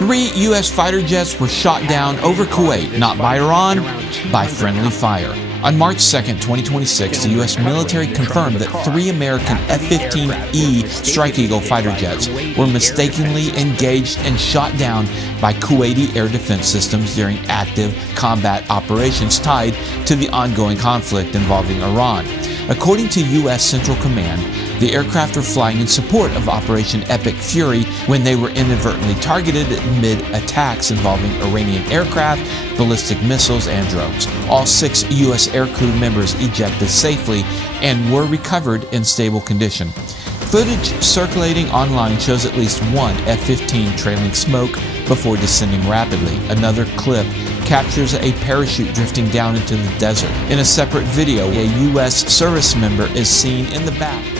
3 U.S. fighter jets were shot down over Kuwait, not by Iran, by friendly fire. On March 2, 2026, the U.S. military confirmed that 3 American F-15E Strike Eagle fighter jets were mistakenly engaged and shot down by Kuwaiti air defense systems during active combat operations tied to the ongoing conflict involving Iran. According to U.S. Central Command, the aircraft were flying in support of Operation Epic Fury when they were inadvertently targeted amid attacks involving Iranian aircraft, ballistic missiles, and drones. All 6 U.S. aircrew members ejected safely and were recovered in stable condition. Footage circulating online shows at least one F-15 trailing smoke before descending rapidly. Another clip captures a parachute drifting down into the desert. In a separate video, a U.S. service member is seen in the back.